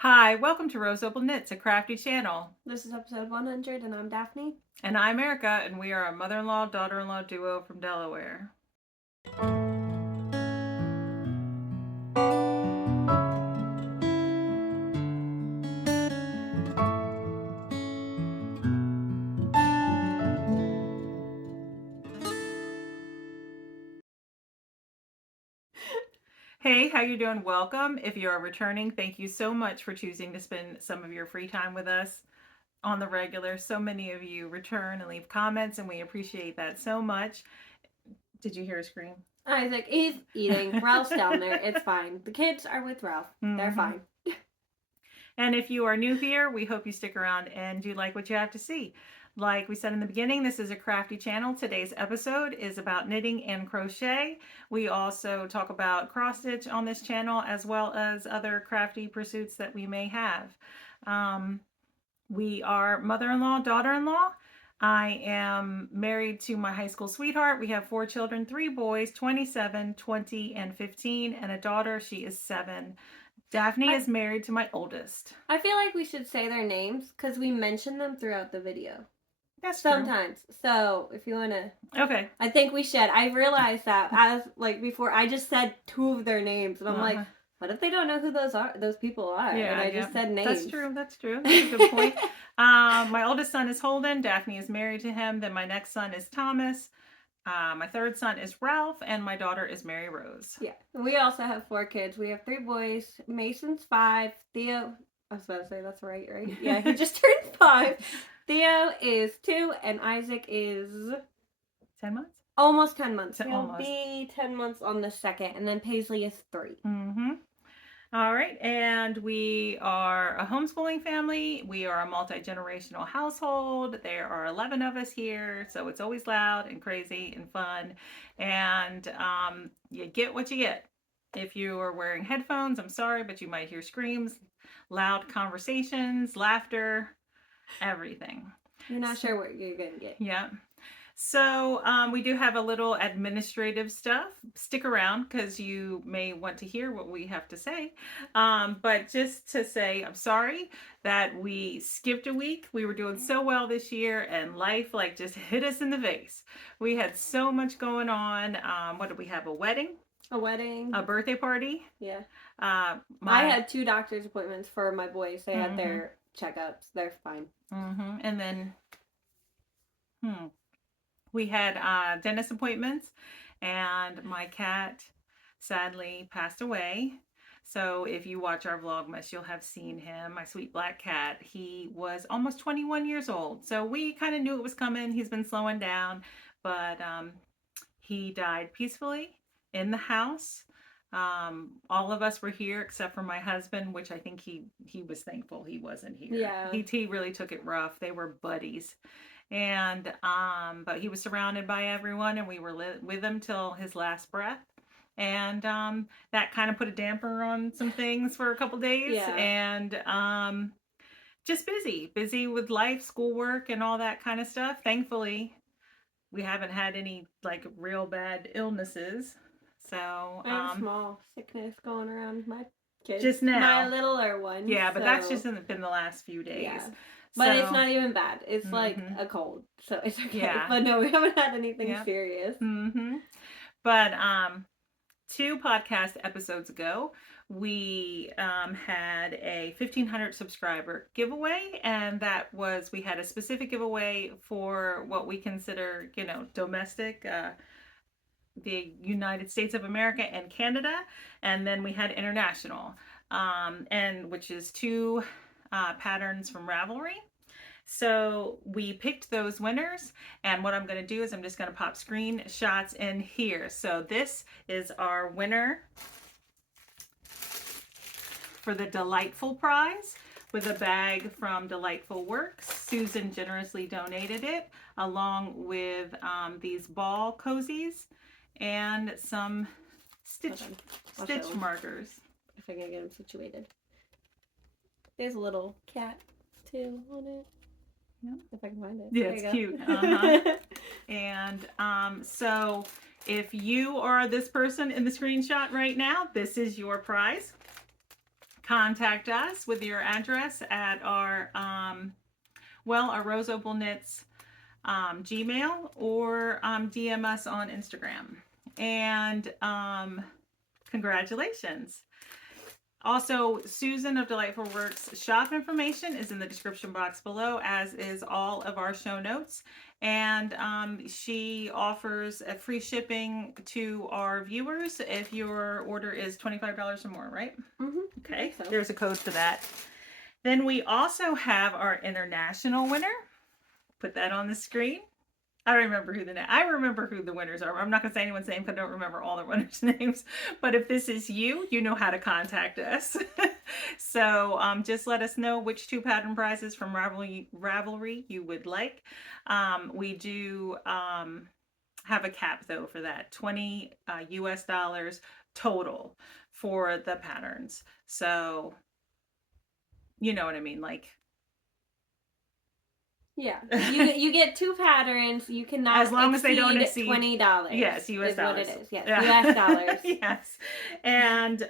Hi, welcome to Rose Opal Knits, a crafty channel. This is episode 100, and I'm Daphne. And I'm Erica, and we are a mother-in-law, daughter-in-law duo from Delaware. Hey, how you doing? Welcome. If you are returning, thank you so much for choosing to spend some of your free time with us on the regular. So many of you return and leave comments, and we appreciate that so much. Did you hear a scream? Isaac, he's eating. Ralph's down there. It's fine. The kids are with Ralph. They're fine. And if you are new here, we hope you stick around and you like what you have to see. Like we said in the beginning, this is a crafty channel. Today's episode is about knitting and crochet. We also talk about cross stitch on this channel, as well as other crafty pursuits that we may have. We are mother-in-law, daughter-in-law. I am married to my high school sweetheart. We have 4 children, 3 boys, 27, 20, and 15, and a daughter. She is 7. Daphne is married to my oldest. I feel like we should say their names because we mention them throughout the video. That's sometimes. True. So if you want to. Okay. I think we should. I realized that as before I just said 2 of their names, and I'm like, what if they don't know who those people are? Yeah, and I just said names. That's true. That's a good point. My oldest son is Holden. Daphne is married to him. Then my next son is Thomas. My third son is Ralph, and my daughter is Mary Rose. Yeah. We also have 4 kids. We have 3 boys. Mason's 5. Theo, I was about to say that's right? Yeah, he just turned 5. Theo is 2, and Isaac is 10 months? Almost 10 months. He'll be 10 months on the 2nd, and then Paisley is 3. Mm-hmm. All right, and we are a homeschooling family. We are a multi-generational household. There are 11 of us here, so it's always loud and crazy and fun. And you get what you get. If you are wearing headphones, I'm sorry, but you might hear screams, loud conversations, laughter, everything. You're not sure what you're going to get. Yeah. So we do have a little administrative stuff. Stick around because you may want to hear what we have to say. But just to say, I'm sorry that we skipped a week. We were doing so well this year and life just hit us in the face. We had so much going on. What did we have? A wedding? A wedding. A birthday party? Yeah. I had 2 doctor's appointments for my boys. They had their checkups. They're fine. And then, we had dentist appointments, and my cat sadly passed away. So if you watch our Vlogmas, you'll have seen him, my sweet black cat. He was almost 21 years old. So we kind of knew it was coming. He's been slowing down, but he died peacefully in the house. All of us were here except for my husband, which I think he was thankful he wasn't here. Yeah. He really took it rough. They were buddies. And but he was surrounded by everyone, and we were with him till his last breath. And that kind of put a damper on some things for a couple days. Yeah. And just busy with life, schoolwork, and all that kind of stuff. Thankfully, we haven't had any real bad illnesses. So I have small sickness going around my kids. Just now, my littler one. Yeah, but that's just been the last few days. Yeah. But it's not even bad. It's like a cold, so it's okay. Yeah. But no, we haven't had anything serious. But 2 podcast episodes ago, we had a 1,500 subscriber giveaway, and that was, we had a specific giveaway for what we consider, domestic, the United States of America and Canada, and then we had international, and which is 2 patterns from RAVELRY. So we picked those winners, and what I'm going to do is I'm just going to pop screenshots in here. So this is our winner for the Delightful prize, with a bag from Delightful Works. Susan generously donated it, along with these ball cozies and some stitch markers. If I can get them situated. There's a little cat too on it. Yeah. If I can find it. Yeah, it's cute. And so if you are this person in the screenshot right now, this is your prize. contact us with your address at our our RoseOpalKnits Gmail, or DM us on Instagram. And congratulations. Also, Susan of Delightful Works shop information is in the description box below, as is all of our show notes. And she offers a free shipping to our viewers if your order is $25 or more, right? Mm-hmm. Okay, So. there's a code for that. Then we also have our international winner. Put that on the screen. I remember who the winners are. I'm not going to say anyone's name because I don't remember all the winners' names. But if this is you, you know how to contact us. So just let us know which 2 pattern prizes from Ravelry you would like. We do have a cap though for that, $20 US total for the patterns. So you know what I mean, like. Yeah, you get 2 patterns. You cannot as long as they don't exceed $20. Yes, US is dollars. What it is. Yes, yeah. US dollars. Yes, and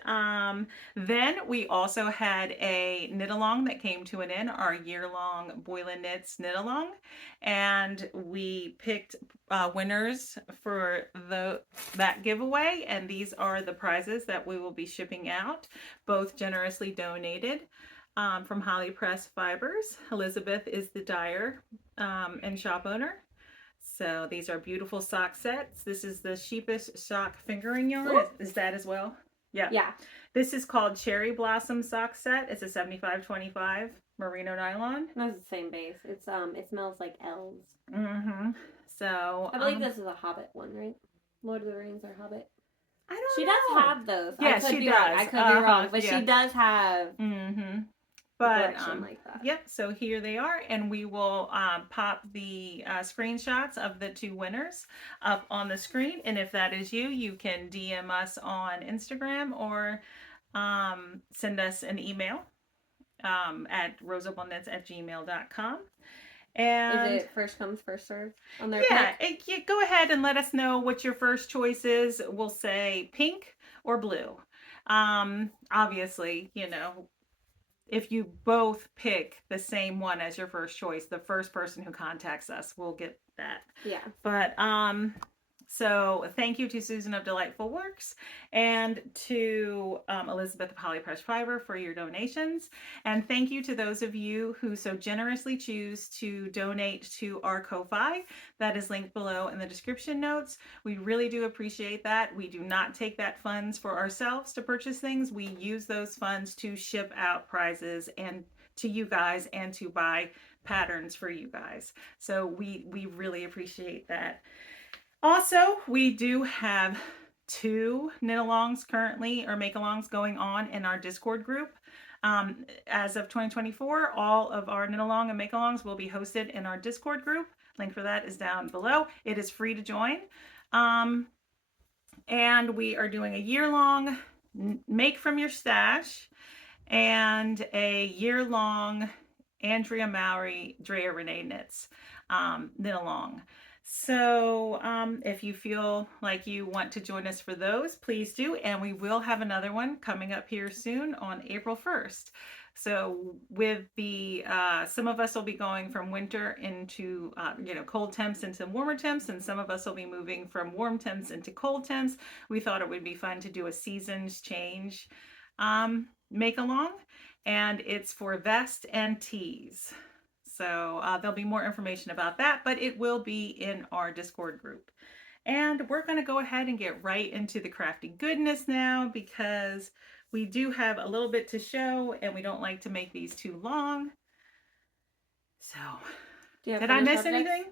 then we also had a knit along that came to an end, our year-long Boylan Knits knit along, and we picked winners for that giveaway, and these are the prizes that we will be shipping out, both generously donated. From Holly Press Fibers. Elizabeth is the dyer and shop owner. So these are beautiful sock sets. This is the Sheepish Sock Fingering Yarn. Is that as well? Yeah. Yeah. This is called Cherry Blossom Sock Set. It's a 75/25 merino nylon. That's the same base. It's it smells like elves. Mm-hmm. So I believe this is a Hobbit one, right? Lord of the Rings or Hobbit. I don't know. She does have those. Yeah, she does. I could be wrong, but she does have. Mm-hmm. But like that. Yep, so here they are, and we will pop the screenshots of the 2 winners up on the screen. And if that is you, you can DM us on Instagram or send us an email at roseopalknits@gmail.com. And is it first comes, first served on their pick? Go ahead and let us know what your first choice is. We'll say pink or blue. Obviously, if you both pick the same one as your first choice, the first person who contacts us will get that. Yeah. But so thank you to Susan of Delightful Works and to Elizabeth of Holly Press Fiber for your donations. And thank you to those of you who so generously choose to donate to our Ko-Fi. That is linked below in the description notes. We really do appreciate that. We do not take that funds for ourselves to purchase things. We use those funds to ship out prizes and to you guys and to buy patterns for you guys. So we really appreciate that. Also, we do have 2 knit-alongs currently, or make-alongs going on in our Discord group. As of 2024, all of our knit-along and make-alongs will be hosted in our Discord group. Link for that is down below. It is free to join. And we are doing a year-long Make From Your Stash and a year-long Andrea Mowry, Drea Renee Knits knit-along. So if you feel like you want to join us for those, please do. And we will have another one coming up here soon on April 1st. So with the, some of us will be going from winter into, cold temps into warmer temps, and some of us will be moving from warm temps into cold temps. We thought it would be fun to do a seasons change make along, and it's for vest and tees. So there'll be more information about that, but it will be in our Discord group. And we're going to go ahead and get right into the crafty goodness now, because we do have a little bit to show and we don't like to make these too long. So, did I miss anything?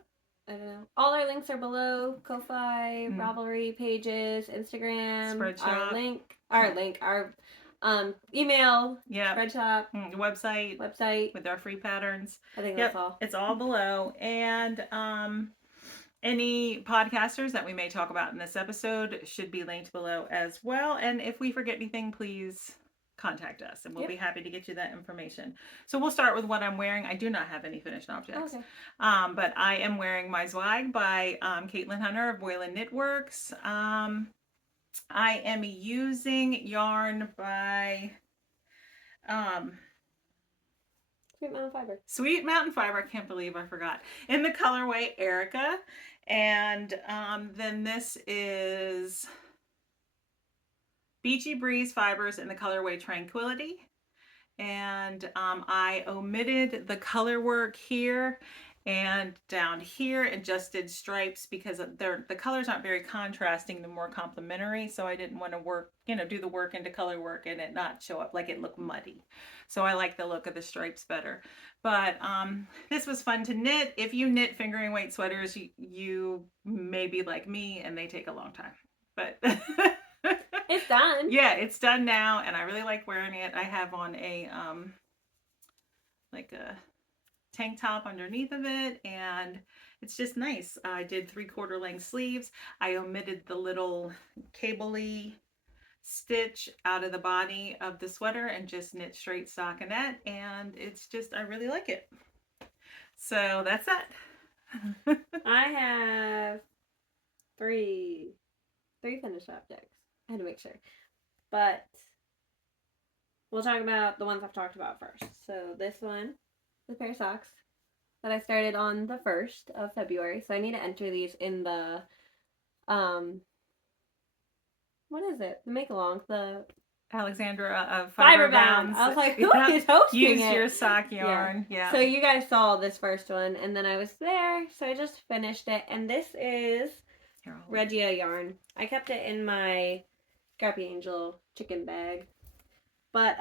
I don't know. All our links are below. Ko-Fi, Ravelry pages, Instagram, Spreadshop. our email, Spreadshop, website with our free patterns. I think that's all. It's all below. And any podcasters that we may talk about in this episode should be linked below as well. And if we forget anything, please contact us and we'll be happy to get you that information. So we'll start with what I'm wearing. I do not have any finished objects. Okay. But I am wearing my Zwag by Caitlin Hunter of Boylan Knitworks. I am using yarn by um, Sweet Mountain Fiber. Sweet Mountain Fiber. I can't believe I forgot. In the colorway Erica. And then this is Beachy Breeze Fibers in the colorway Tranquility. And I omitted the color work here and down here and just did stripes because the colors aren't very contrasting, they're more complementary. So I didn't want to work, do the work into color work and it not show up like it looked muddy. So I like the look of the stripes better. But this was fun to knit. If you knit fingering weight sweaters, you may be like me and they take a long time. But it's done. Yeah, it's done now, and I really like wearing it. I have on a like a tank top underneath of it, and it's just nice. I did 3/4 length sleeves. I omitted the little cable-y stitch out of the body of the sweater and just knit straight stockinette, and it's just, I really like it. So that's that. I have three finished objects. I had to make sure. But we'll talk about the ones I've talked about first. So this one, the pair of socks that I started on the 1st of February. So I need to enter these in the, what is it? The make-along, the Alexandra of Fiberbound. I was like, who is hosting Use it? your sock yarn. Yeah. So you guys saw this first one, and then I was there, so I just finished it. And this is Regia yarn. I kept it in my Scrappy Angel chicken bag. But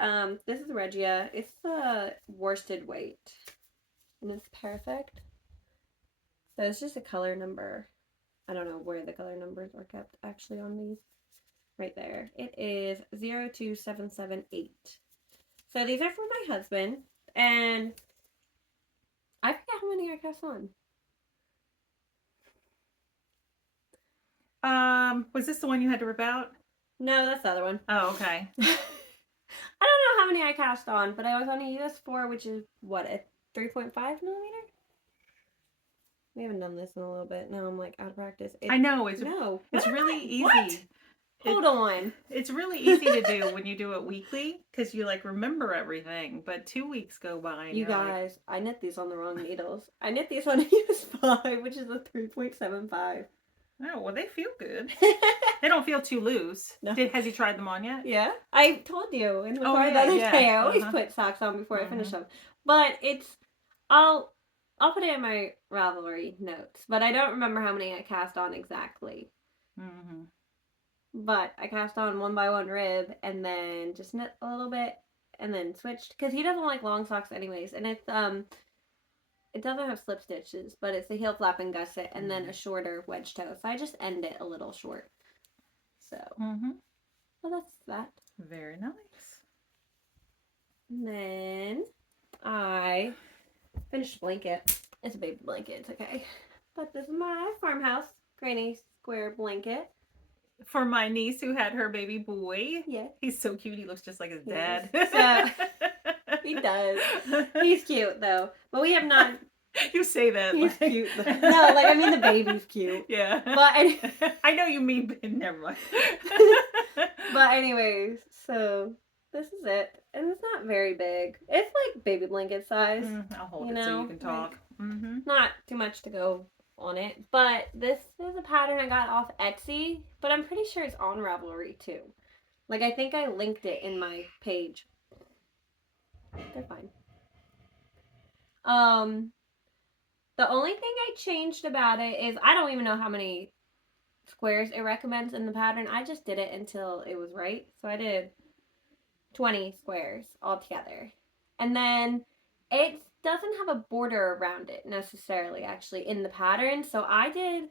this is Regia. It's the worsted weight. And it's perfect. So it's just a color number. I don't know where the color numbers are kept actually on these. Right there. It is 02778. So these are for my husband. And I forget how many I cast on. Was this the one you had to rip out? No, that's the other one. Oh, okay. I don't know how many I cast on, but I was on a US4, which is what, a 3.5 millimeter? We haven't done this in a little bit. Now I'm like out of practice. I know it's really easy. What? Hold on. It's really easy to do when you do it weekly because you like remember everything. But 2 weeks go by. And you guys, I knit these on the wrong needles. I knit these on a US5, which is a 3.75. Oh, well, they feel good. They don't feel too loose. No. Has he tried them on yet? Yeah. I told you in the car the other day. I always put socks on before I finish them. But I'll put it in my Ravelry notes. But I don't remember how many I cast on exactly. Mm-hmm. But I cast on 1 by 1 rib and then just knit a little bit and then switched. Because he doesn't like long socks anyways. And it's it doesn't have slip stitches, but it's a heel flap and gusset and then a shorter wedge toe. So I just end it a little short. So, well, that's that. Very nice. And then I finished blanket. It's a baby blanket. It's okay. But this is my farmhouse granny square blanket. For my niece who had her baby boy. Yeah. He's so cute. He looks just like his dad. So, he does. He's cute, though. But we have not... You say that. He's cute, though. No, like, I mean the baby's cute. Yeah. But I know you mean... Never mind. But anyways, so this is it. And it's not very big. It's like baby blanket size. I'll hold it so you can talk. Like, not too much to go on it. But this is a pattern I got off Etsy. But I'm pretty sure it's on Ravelry, too. Like, I think I linked it in my page. They're fine. The only thing I changed about it is I don't even know how many squares it recommends in the pattern. I just did it until it was right. So I did 20 squares altogether. And then it doesn't have a border around it necessarily actually in the pattern. So I did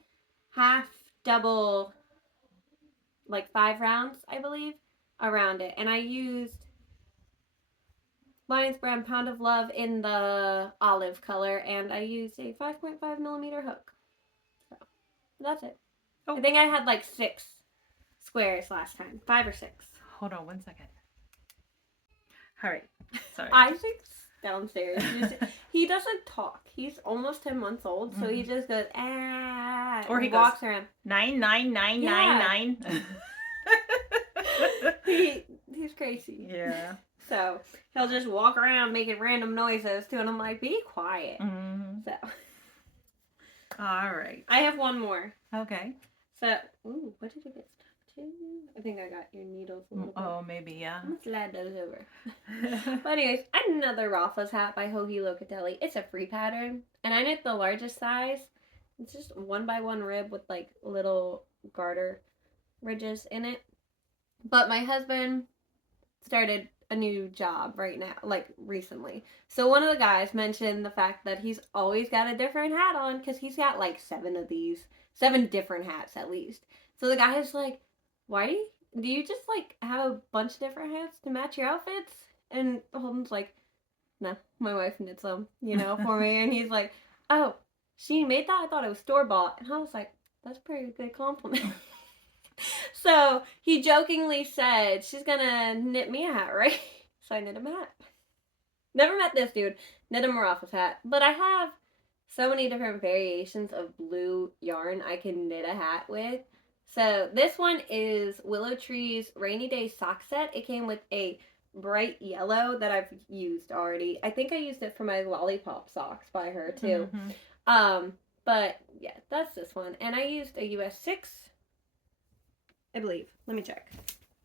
half double, like 5 rounds, I believe, around it. And I used Lion's Brand Pound of Love in the olive color, and I used a 5.5 millimeter hook. So that's it. Oh. I think I had like 6 squares last time. 5 or 6. Hold on 1 second. All right. Sorry. Isaac's downstairs. He doesn't talk. He's almost 10 months old, so he just goes, ah. Or he walks goes, around. 99999. He's crazy. Yeah. So he'll just walk around making random noises too, and I'm like, be quiet. Mm-hmm. So. All right. I have one more. Okay. So, ooh, what did it get stuck to? I think I got your needles a little bit. Oh, maybe, yeah. I'm gonna slide those over. But anyways, another Raffles hat by Hoagie Locatelli. It's a free pattern, and I knit the largest size. It's just 1x1 rib with like little garter ridges in it. But my husband started a new job right now, like recently. So one of the guys mentioned the fact that he's always got a different hat on because he's got like 7 of these, 7 different hats at least. So the guy is like, why do you just like have a bunch of different hats to match your outfits? And Holden's like, no, my wife knits them, for me. And he's like, oh, she made that? I thought it was store-bought. And I was like, that's a pretty good compliment. So he jokingly said, she's gonna knit me a hat, right? So I knit him a hat. Never met this dude. Knit him a Raffles hat. But I have so many different variations of blue yarn I can knit a hat with. So this one is Willow Tree's Rainy Day Sock Set. It came with a bright yellow that I've used already. I think I used it for my lollipop socks by her too. Mm-hmm. But yeah, that's this one. And I used a US 6, I believe. Let me check.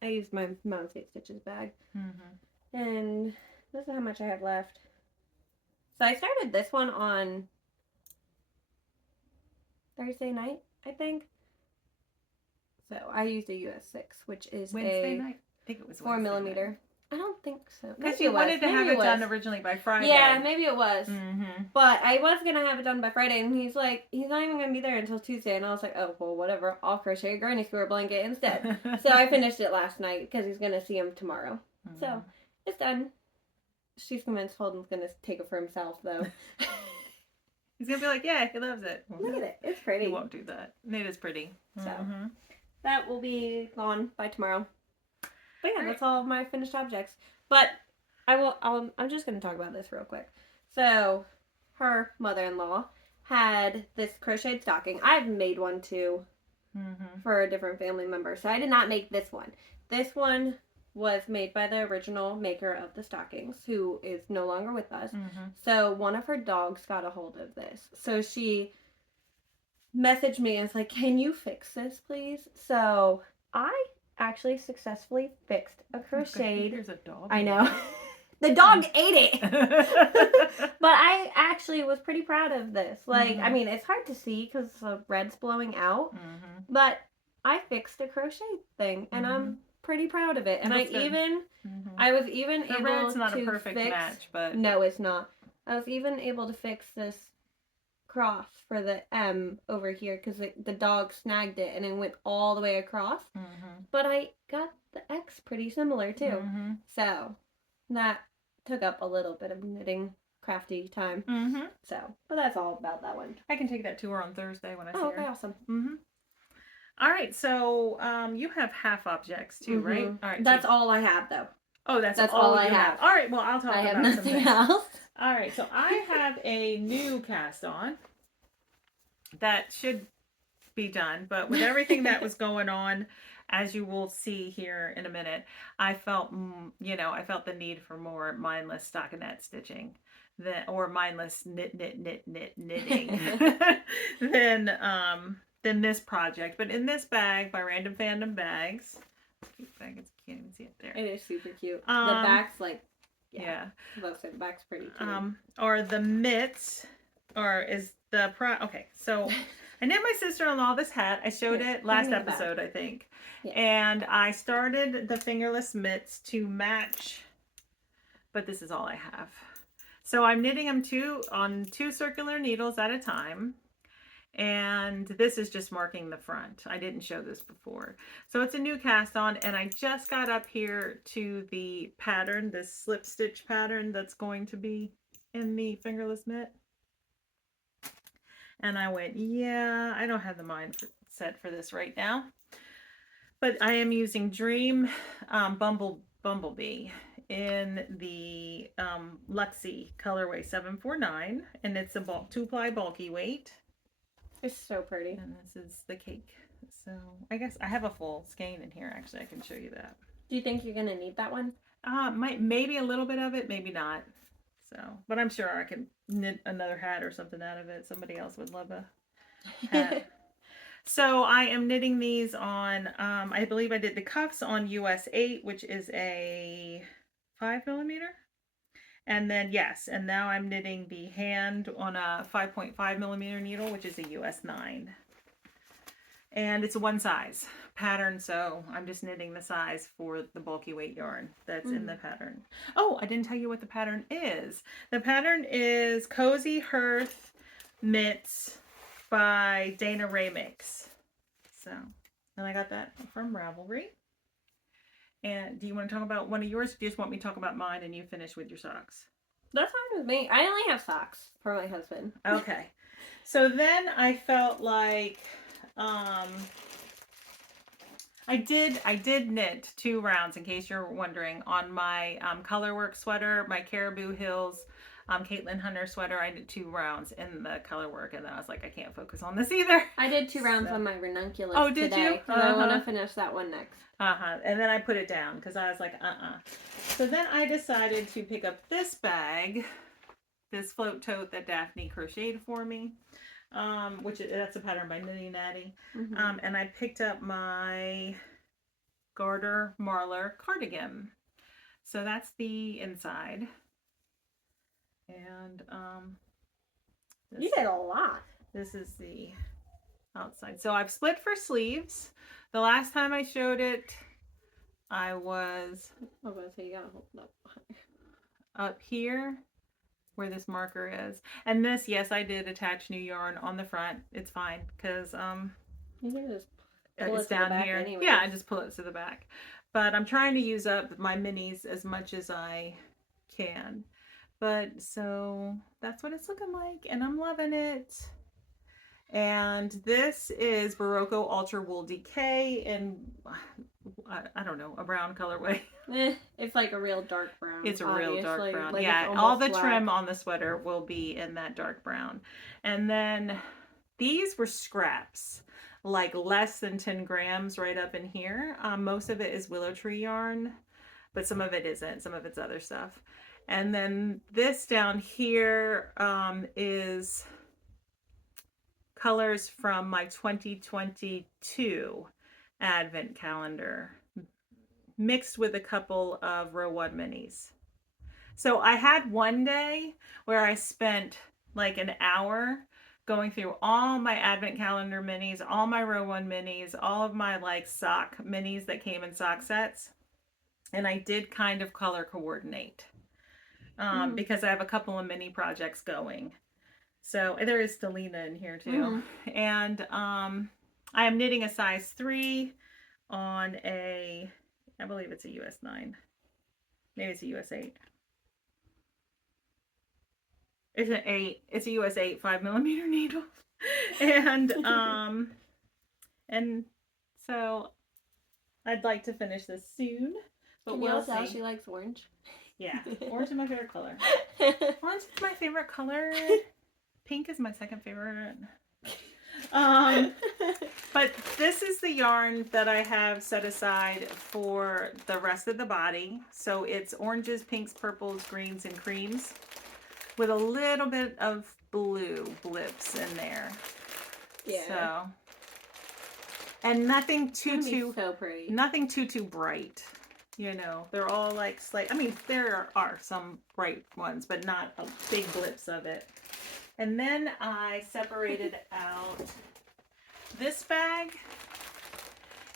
I used my Mom's 8 Stitches bag. Mm-hmm. And this is how much I have left. So I started this one on Thursday night, I think. So I used a US 6, which is Wednesday night? I think it was 4mm. Night. I don't think so. Because you wanted to have it done originally by Friday. Yeah, maybe it was. Mm-hmm. But I was going to have it done by Friday, and he's like, he's not even going to be there until Tuesday. And I was like, oh, well, whatever. I'll crochet a granny square blanket instead. So I finished it last night because he's going to see him tomorrow. Mm-hmm. So it's done. She's convinced Holden's going to take it for himself, though. He's going to be like, yeah, he loves it. Look at it. It's pretty. He won't do that. It is pretty. So that will be gone by tomorrow. But yeah, that's all of my finished objects. But I'm just going to talk about this real quick. So, her mother-in-law had this crocheted stocking. I've made one too for a different family member. So I did not make this one. This one was made by the original maker of the stockings, who is no longer with us. So one of her dogs got a hold of this. So she messaged me and was like, can you fix this, please? So I actually successfully fixed a crocheted. There's a dog. I know. The dog ate it. But I actually was pretty proud of this. Like, I mean, it's hard to see because the red's blowing out. But I fixed a crochet thing, and I'm pretty proud of it. And I was even able to red's not a perfect match, but no, it's not. I was even able to fix this cross for the M over here because the dog snagged it and it went all the way across. But I got the X pretty similar too. So that took up a little bit of knitting crafty time. So, but that's all about that one. I can take that to her on Thursday when I see her. Okay, awesome. All right, so you have half objects too, right? All right. That's all I have though. Oh, that's all I have. All right, well, I'll talk about I have nothing else. All right, so I have a new cast on that should be done, but with everything that was going on, as you will see here in a minute, I felt, I felt the need for more mindless stockinette stitching or mindless knitting than this project. But in this bag by Random Fandom Bags, cute bag, can't even see it there. It is super cute. The back's like, yeah. The back's pretty cute. Or the mitts, or is the okay, so I knit my sister-in-law this hat. I showed it last episode, I think. Yeah. And I started the fingerless mitts to match, but this is all I have. So I'm knitting them on 2 circular needles at a time. And this is just marking the front. I didn't show this before. So it's a new cast on, and I just got up here to the pattern, this slip stitch pattern that's going to be in the fingerless mitt. And I went, yeah, I don't have the mind set for this right now. But I am using Dream Bumblebee in the Luxie colorway 749, and it's a 2-ply bulky weight. It's so pretty. And this is the cake. So I guess I have a full skein in here. Actually, I can show you that. Do you think you're going to need that one? maybe a little bit of it, maybe not. So, but I'm sure I can knit another hat or something out of it. Somebody else would love a hat. So I am knitting these on, I believe I did the cuffs on US 8, which is a 5mm. And then, yes, and now I'm knitting the hand on a 5.5mm needle, which is a US 9. And it's a one size pattern, so I'm just knitting the size for the bulky weight yarn that's in the pattern. Oh, I didn't tell you what the pattern is. The pattern is Cozy Hearth Mitts by Dana Ramix. So, and I got that from Ravelry. And do you want to talk about one of yours? Or do you just want me to talk about mine and you finish with your socks? That's fine with me. I only have socks for my husband. Okay. So then I felt like I did knit 2 rounds, in case you're wondering, on my colorwork sweater, my Caribou Hills Caitlin Hunter sweater. I did 2 rounds in the colorwork, and then I was like, I can't focus on this either. I did 2 rounds on my ranunculus. Oh, did today, you? I want to finish that one next. And then I put it down because I was like, So then I decided to pick up this bag, this float tote that Daphne crocheted for me. That's a pattern by Knitting Natty. And I picked up my Garter Marlar cardigan. So that's the inside. And you did a lot. This is the outside. So I've split for sleeves. The last time I showed it, I was gonna say you gotta hold it up here where this marker is. And this, yes, I did attach new yarn on the front. It's fine because you can just pull it's it to down the back here. anyways. Yeah, I just pull it to the back. But I'm trying to use up my minis as much as I can. But so that's what it's looking like, and I'm loving it. And this is Barocco Ultra Wool Decay in, I don't know, a brown colorway. It's like a real dark brown. It's a real dark brown. Like yeah, all the trim on the sweater will be in that dark brown. And then these were scraps, like less than 10 grams right up in here. Most of it is willow tree yarn, but some of it isn't. Some of it's other stuff. And then this down here is colors from my 2022 advent calendar mixed with a couple of row 1 minis. So I had one day where I spent like an hour going through all my advent calendar minis, all my row 1 minis, all of my like sock minis that came in sock sets. And I did kind of color coordinate. Because I have a couple of mini projects going. So there is Stelina in here too. And I am knitting a size 3 on I believe it's a US 9. Maybe it's a US 8. It's an 8. It's a US 8 5mm needle. And so I'd like to finish this soon. But Can you tell she likes orange? Yeah, orange is my favorite color. Orange is my favorite color. Pink is my second favorite. But this is the yarn that I have set aside for the rest of the body. So it's oranges, pinks, purples, greens, and creams with a little bit of blue blips in there. Yeah. So, and nothing too so pretty. Nothing too bright. You know, they're all like slight. I mean, there are some bright ones, but not big blips of it. And then I separated out this bag.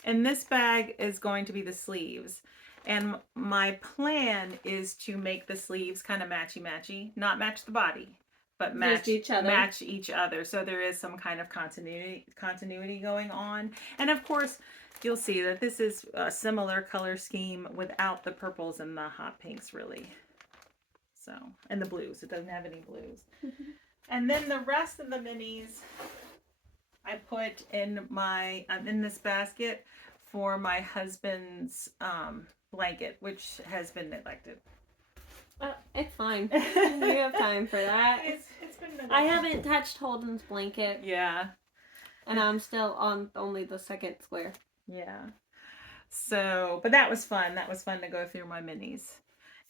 And this bag is going to be the sleeves. And my plan is to make the sleeves kind of matchy-matchy. Not match the body, but match each other. So there is some kind of continuity going on. And of course, you'll see that this is a similar color scheme without the purples and the hot pinks, really. So, and the blues. It doesn't have any blues. And then the rest of the minis I put in this basket for my husband's blanket, which has been neglected. It's fine. You have time for that. It's been neglected. I haven't touched Holden's blanket. Yeah. And I'm still on only the second square. Yeah. So, but that was fun. That was fun to go through my minis.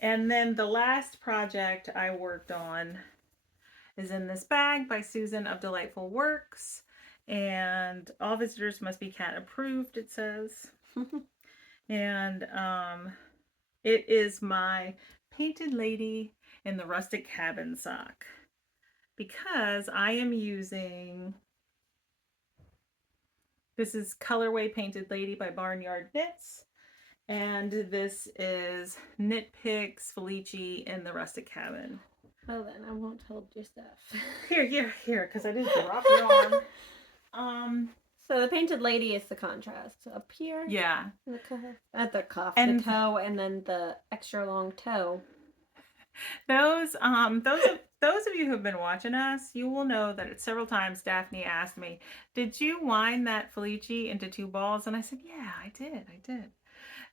And then the last project I worked on is in this bag by Susan of Delightful Works. And all visitors must be cat approved, it says. And it is my Painted Lady in the Rustic Cabin sock. Because I am using, this is Colorway Painted Lady by Barnyard Knits. And this is Knit Picks Felici in the Rustic Cabin. Well then, I won't hold your stuff. Here, because I didn't drop your arm. So the Painted Lady is the contrast up here. Yeah. At the cuff, and the toe, and then the extra long toe. Those of you who've been watching us, you will know that several times Daphne asked me, "Did you wind that Felici into 2 balls?" And I said, "Yeah, I did.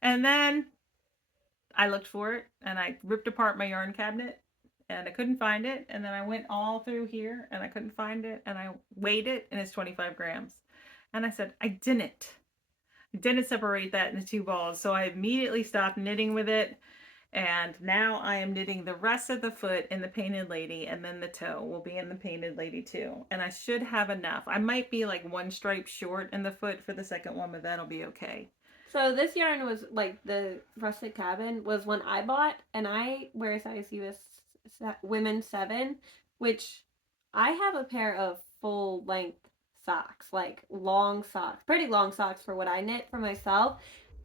And then I looked for it and I ripped apart my yarn cabinet and I couldn't find it. And then I went all through here and I couldn't find it. And I weighed it and it's 25 grams. And I said, I didn't separate that into 2 balls. So I immediately stopped knitting with it. And now I am knitting the rest of the foot in the Painted Lady, and then the toe will be in the Painted Lady too. And I should have enough. I might be like 1 stripe short in the foot for the second one, but that'll be okay. So this yarn was like the Rustic Cabin was one I bought, and I wear a size US women's 7, which I have a pair of full length socks, like long socks, pretty long socks for what I knit for myself.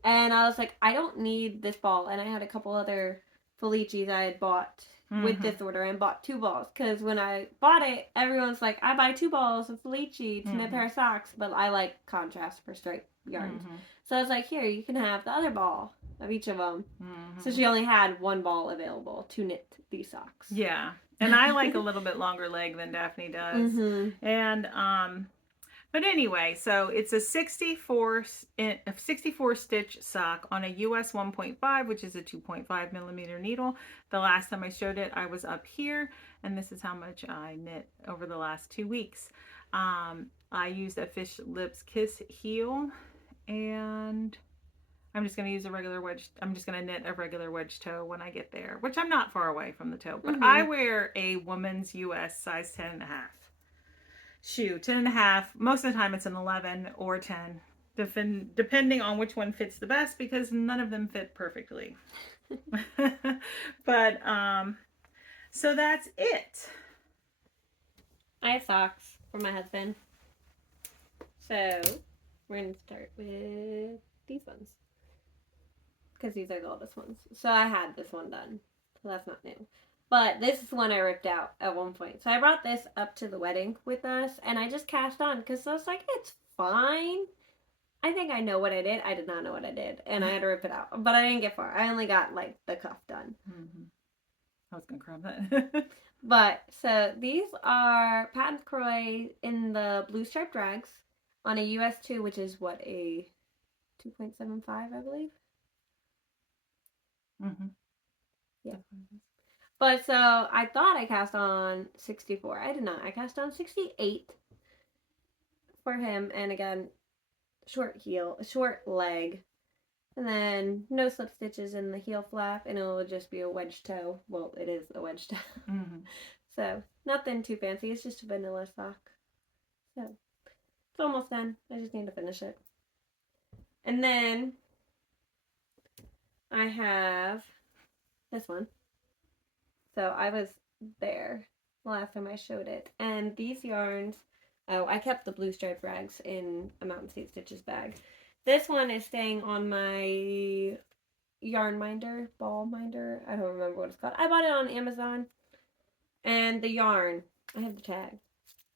And I was like, I don't need this ball. And I had a couple other Felicis I had bought with this order and bought 2 balls. Because when I bought it, everyone's like, I buy 2 balls of Felici to knit a pair of socks. But I like contrast for straight yarns. So I was like, here, you can have the other ball of each of them. So she only had 1 ball available to knit these socks. Yeah. And I like a little bit longer leg than Daphne does. And but anyway, so it's a 64 stitch sock on a US 1.5, which is a 2.5 millimeter needle. The last time I showed it, I was up here, and this is how much I knit over the last 2 weeks. I used a Fish Lips Kiss heel, and I'm just going to use a regular wedge. I'm just going to knit a regular wedge toe when I get there, which I'm not far away from the toe, but I wear a woman's US size 10.5. shoe, 10.5. Most of the time it's an 11 or 10, depending on which one fits the best, because none of them fit perfectly. But so that's it. I have socks for my husband, so we're gonna start with these ones because these are the oldest ones. So I had this one done, so that's not new. But this is one I ripped out at one point. So I brought this up to the wedding with us, and I just cast on because I was like, it's fine. I think I know what I did. I did not know what I did, and I had to rip it out. But I didn't get far. I only got, like, the cuff done. I was going to grab that. But, so, these are patent Crochet in the blue striped rags on a US 2, which is, what, a 2.75, I believe? Yeah. But so I thought I cast on 64. I did not. I cast on 68 for him, and again, short leg, and then no slip stitches in the heel flap, and it will just be a wedge toe. Well, it is a wedge toe. So nothing too fancy. It's just a vanilla sock. So it's almost done. I just need to finish it. And then I have this one. So I was there the last time I showed it. And these yarns, I kept the blue striped rags in a Mountain State Stitches bag. This one is staying on my yarn minder, ball minder. I don't remember what it's called. I bought it on Amazon. And the yarn, I have the tag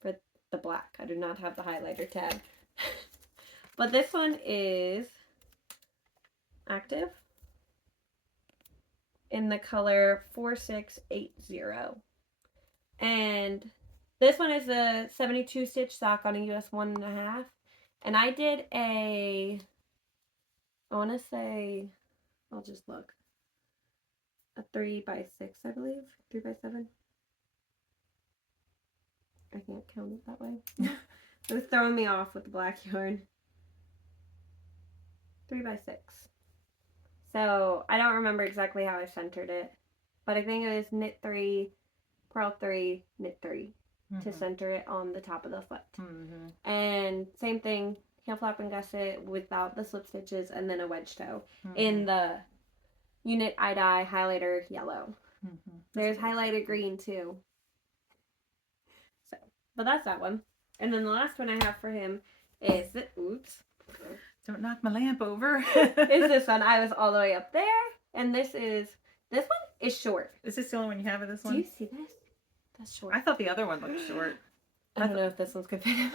for the black. I do not have the highlighter tag. But this one is active in the color 4680. And this one is a 72 stitch sock on a US 1.5. And I did I want to say, I'll just look, a 3x6, I believe, 3x7. I can't count it that way. It was throwing me off with the black yarn. 3x6. So I don't remember exactly how I centered it, but I think it was knit 3, purl 3, knit 3 to center it on the top of the foot. And same thing, heel flap and gusset without the slip stitches, and then a wedge toe in the unit eye-dye highlighter yellow. There's highlighter green too. So, but that's that one. And then the last one I have for him is oops. Don't knock my lamp over. Is this one. I was all the way up there, and this one is short. Is this the only one you have of this one? Do you see this? That's short. I thought the other one looked short. I don't know if this one's good fit him.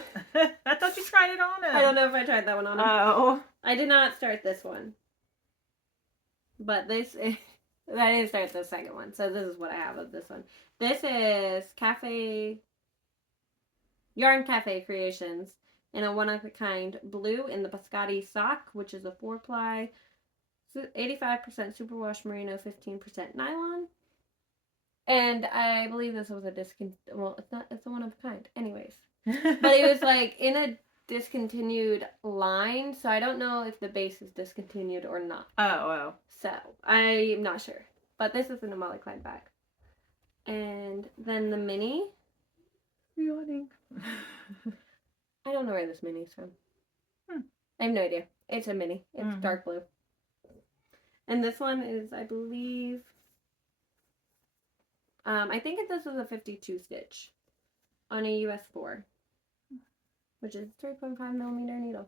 I thought you tried it on him. I don't know if I tried that one on him. Oh. I did not start this one. But I didn't start the second one, so this is what I have of this one. This is Yarn Cafe Creations in a one-of-a-kind blue in the Biscotti sock, which is a 4-ply, 85% superwash merino, 15% nylon. And I believe this was it's a one-of-a-kind. Anyways. But it was like in a discontinued line, so I don't know if the base is discontinued or not. Oh. So I'm not sure. But this is in a Molly Klein bag. And then the mini. Yawning. I don't know where this mini is from. I have no idea. It's a mini. It's dark blue. And this one is, I believe, I think this is a 52 stitch on a US 4, which is 3.5mm needle.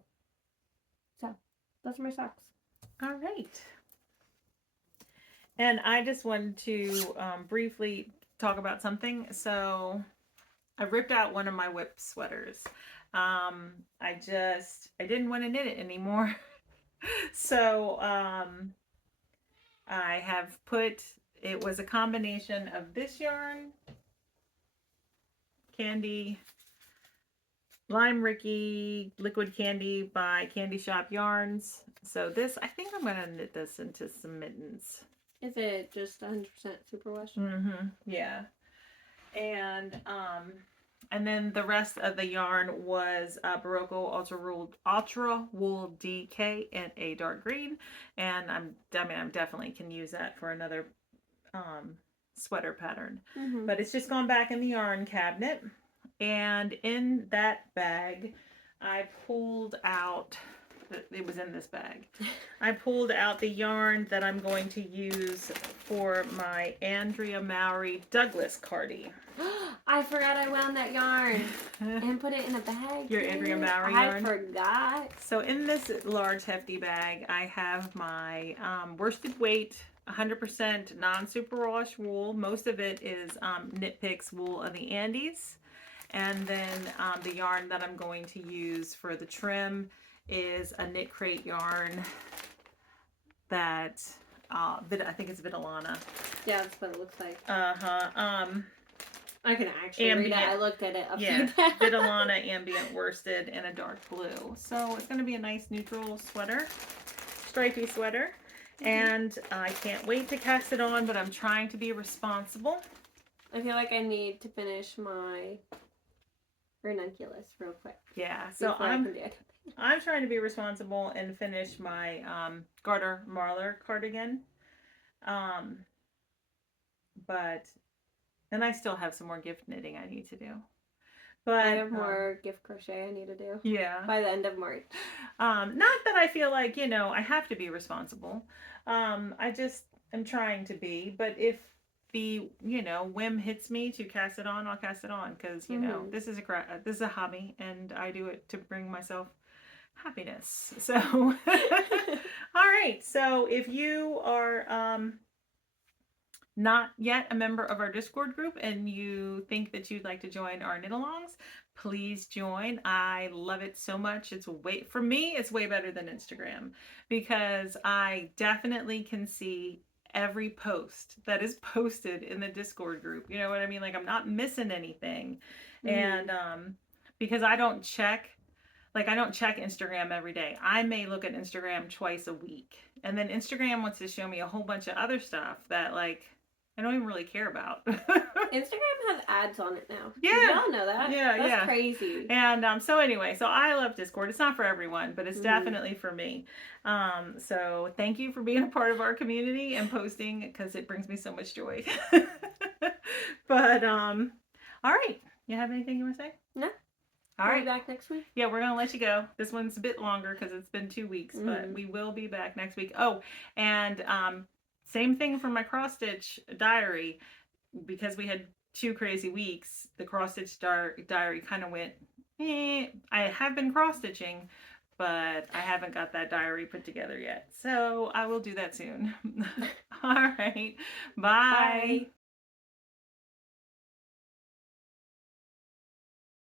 So, those are my socks. All right. And I just wanted to briefly talk about something. So, I ripped out one of my whip sweaters. I didn't want to knit it anymore. So, I have it was a combination of this yarn, Candy, Lime Ricky, Liquid Candy by Candy Shop Yarns. So this, I think I'm going to knit this into some mittens. Is it just 100% superwash? Yeah. And then the rest of the yarn was Barocco Ultra Wool DK in a dark green, and I definitely can use that for another sweater pattern. But it's just gone back in the yarn cabinet, and in that bag, I pulled out. It was in this bag. I pulled out the yarn that I'm going to use for my Andrea Mowry Douglas cardie. I forgot I wound that yarn and put it in a bag. Your Andrea Mowry yarn? I forgot. So in this large hefty bag, I have my worsted weight 100% non-superwash wool. Most of it is Knit Picks wool of the Andes. And then the yarn that I'm going to use for the trim is a Knit Crate yarn that I think it's Vitellana. Yeah, that's what it looks like. I can actually read it. I looked at it upside down. Vitellana ambient worsted in a dark blue. So it's going to be a nice neutral sweater, stripy sweater. And I can't wait to cast it on, but I'm trying to be responsible. I feel like I need to finish my ranunculus real quick. Yeah, so I'm trying to be responsible and finish my Garter Marler cardigan. And I still have some more gift knitting I need to do. But I have more gift crochet I need to do. Yeah. By the end of March. Not that I feel like, I have to be responsible. I just am trying to be. But if the, whim hits me to cast it on, I'll cast it on. Because, this is a hobby. And I do it to bring myself happiness. So, all right. So if you are not yet a member of our Discord group and you think that you'd like to join our knit-alongs, please join. I love it so much. For me, it's way better than Instagram because I definitely can see every post that is posted in the Discord group. You know what I mean? Like I'm not missing anything. And because I don't check Instagram every day. I may look at Instagram twice a week. And then Instagram wants to show me a whole bunch of other stuff that I don't even really care about. Instagram has ads on it now. Yeah. Did y'all know that? Yeah, That's crazy. And so anyway, so I love Discord. It's not for everyone, but it's definitely for me. So thank you for being a part of our community and posting, because it brings me so much joy. But all right. You have anything you want to say? No. All right. Be back next week. Yeah, we're gonna let you go. This one's a bit longer because it's been 2 weeks, but we will be back next week. Oh, and same thing for my cross stitch diary, because we had 2 crazy weeks. The cross stitch diary kind of went. I have been cross stitching, but I haven't got that diary put together yet. So I will do that soon. All right. Bye. Bye.